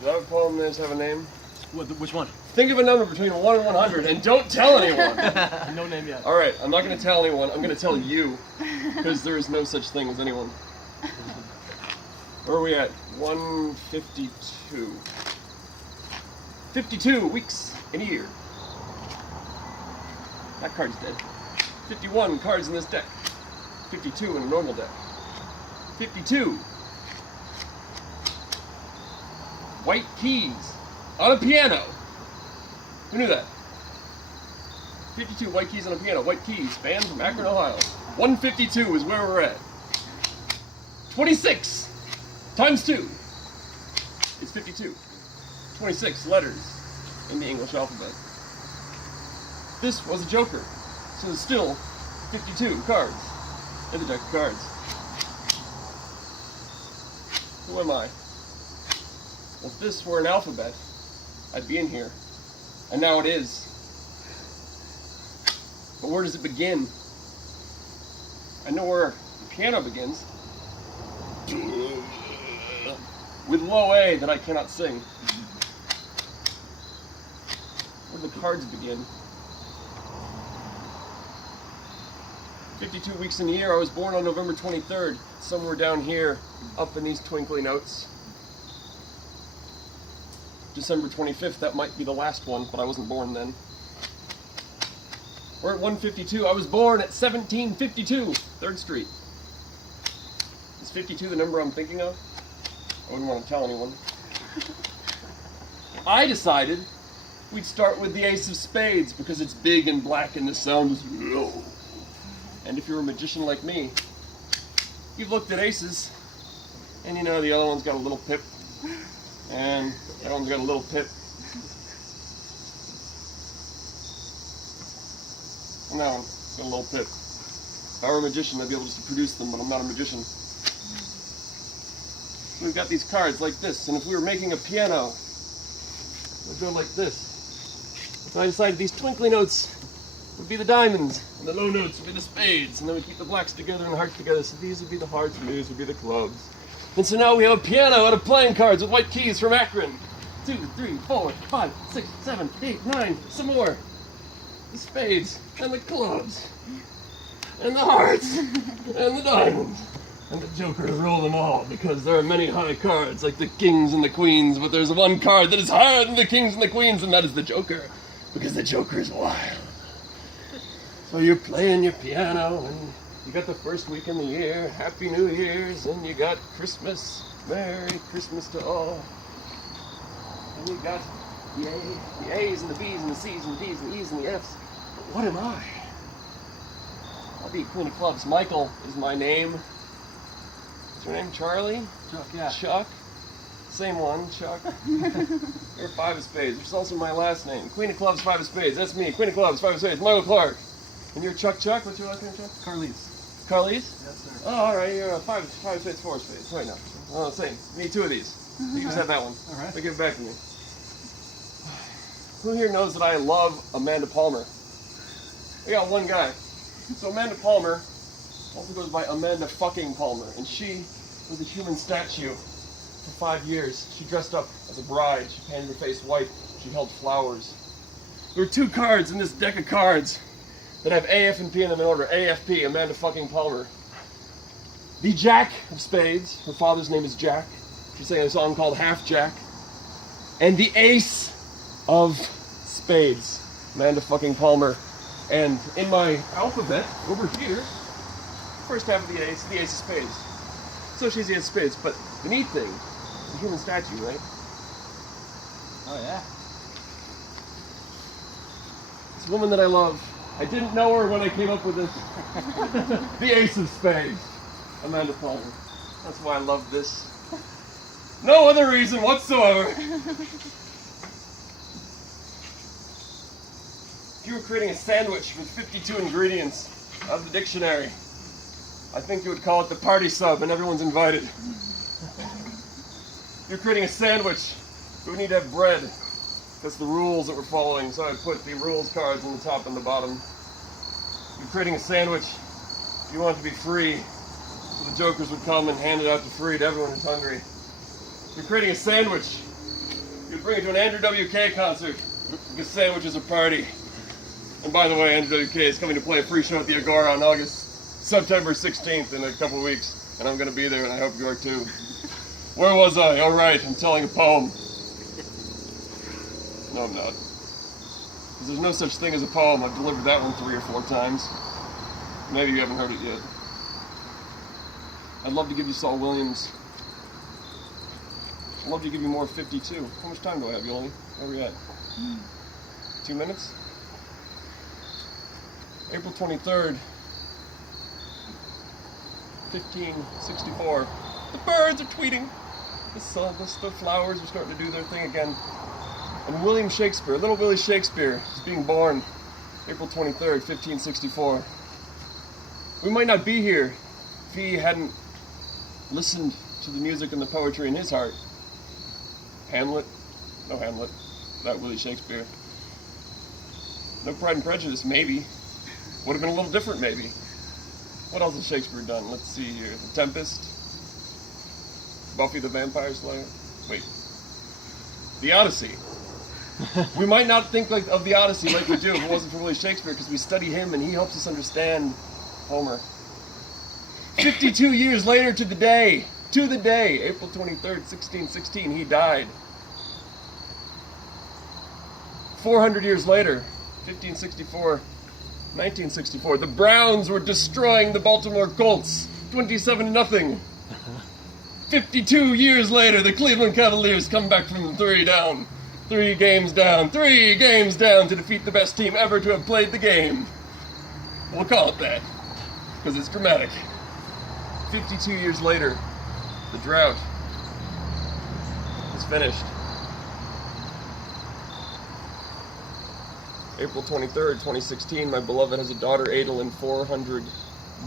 Does that poem have a name? Which one? Think of a number between 1 and 100 and don't tell anyone. No name yet. Alright, I'm not going to tell anyone. I'm going to tell you. Because there is no such thing as anyone. Where are we at? 152. 52 weeks in a year. That card's dead. 51 cards in this deck. 52 in a normal deck. 52 white keys on a piano. Who knew that? 52 white keys on a piano. White keys, band from Akron, Ohio. 152 is where we're at. 26 times 2 is 52. 26 letters in the English alphabet. This was a joker, so there's still 52 cards in the deck of cards. Who am I? Well, if this were an alphabet, I'd be in here. And now it is. But where does it begin? I know where the piano begins. With low A that I cannot sing. Where do the cards begin? 52 weeks in a year. I was born on November 23rd, somewhere down here, up in these twinkly notes. December 25th, that might be the last one, but I wasn't born then. We're at 152. I was born at 1752, 3rd Street. Is 52 the number I'm thinking of? I wouldn't want to tell anyone. I decided we'd start with the Ace of Spades because it's big and black and the sound is low. And if you're a magician like me, you've looked at aces, and you know the other one's got a little pip, and that one's got a little pip, and that one's got a little pip. If I were a magician, I'd be able to produce them, but I'm not a magician. We've got these cards like this, and if we were making a piano, it would go like this. So I decided these twinkly notes would be the diamonds, and the low notes would be the spades, and then we keep the blacks together and the hearts together, so these would be the hearts, and these would be the clubs. And so now we have a piano out of playing cards with white keys from Akron. 2, 3, 4, 5, 6, 7, 8, 9, some more. The spades, and the clubs, and the hearts, and the diamonds. And the Joker rule them all, because there are many high cards, like the kings and the queens, but there's one card that is higher than the kings and the queens, and that is the Joker, because the Joker is wild. So you're playing your piano, and you got the first week in the year, Happy New Year's, and you got Christmas, Merry Christmas to all. And you got the A's and the B's and the C's and the D's and the E's and the F's. But what am I? I'll be Queen of Clubs. Michael is my name. Is your name Charlie? Chuck, yeah. Chuck? Same one, Chuck. You're 5 of Spades, which is also my last name. Queen of Clubs, 5 of Spades. That's me. Queen of Clubs, 5 of Spades. Michael Clark. And you're Chuck Chuck? What's your last name, Chuck? Carlise. Carlise? Yes, sir. Oh, alright, you're a 5 of Spades, 4 of Spades. Right now. Oh, same. Need 2 of these. You can just have that one. Alright. They give it back to me. Who here knows that I love Amanda Palmer? We got one guy. So Amanda Palmer also goes by Amanda fucking Palmer, and she was a human statue for 5 years. She dressed up as a bride. She painted her face white. She held flowers. There are 2 cards in this deck of cards that have A, F, and P in them in order. AFP, Amanda fucking Palmer. The Jack of Spades. Her father's name is Jack. She's singing a song called Half Jack. And the Ace of Spades, Amanda fucking Palmer. And in my alphabet, over here, first half of the Ace of Spades. So she's the Ace of Spades, but the neat thing, the human statue, right? Oh, yeah. This woman that I love, I didn't know her when I came up with this. The Ace of Spades, Amanda Palmer. That's why I love this. No other reason whatsoever. If you were creating a sandwich with 52 ingredients out of the dictionary, I think you would call it the party sub and everyone's invited. You're creating a sandwich, but we need to have bread. That's the rules that we're following, so I put the rules cards on the top and the bottom. You're creating a sandwich, you want it to be free, so the jokers would come and hand it out for free to everyone who's hungry. You're creating a sandwich, You could bring it to an Andrew WK concert. You could sandwiches a party. And by the way, Andrew WK is coming to play a free show at the Agora on September 16th in a couple of weeks. And I'm going to be there, and I hope you are too. Where was I? All right, I'm telling a poem. No, I'm not. Because there's no such thing as a poem. I've delivered that one 3 or 4 times. Maybe you haven't heard it yet. I'd love to give you Saul Williams. I'd love to give you more 52. How much time do I have, Yoli? Where are we at? 2 minutes? April 23rd, 1564. The birds are tweeting. The flowers are starting to do their thing again. And William Shakespeare, little Willie Shakespeare, is being born April 23rd, 1564. We might not be here if he hadn't listened to the music and the poetry in his heart. Hamlet? No Hamlet. Not Willie Shakespeare. No Pride and Prejudice, maybe. Would have been a little different, maybe. What else has Shakespeare done? Let's see here. The Tempest. Buffy the Vampire Slayer. Wait. The Odyssey. We might not think of the Odyssey like we do if it wasn't for Willie Shakespeare, because we study him and he helps us understand Homer. 52 years later to the day, April 23rd, 1616, he died. 400 years later, 1564, 1964, the Browns were destroying the Baltimore Colts, 27-0. 52 years later, the Cleveland Cavaliers come back from 3 down. 3 games down to defeat the best team ever to have played the game. We'll call it that, because it's dramatic. 52 years later, the drought is finished. April 23rd, 2016, my beloved has a daughter, Adel, 400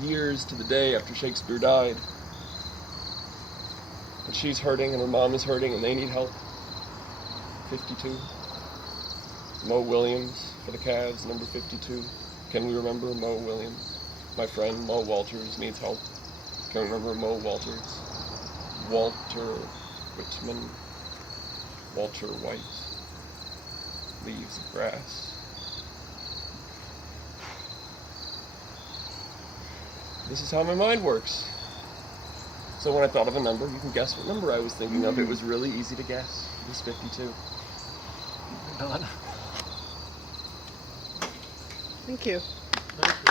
years to the day after Shakespeare died. And she's hurting, and her mom is hurting, and they need help. 52. Mo Williams for the Cavs, number 52. Can we remember Mo Williams? My friend Mo Walters needs help. Can we remember Mo Walters? Walter Whitman. Walter White. Leaves of Grass. This is how my mind works. So when I thought of a number, you can guess what number I was thinking of. It was really easy to guess. It was 52. Done. Thank you. Thank you.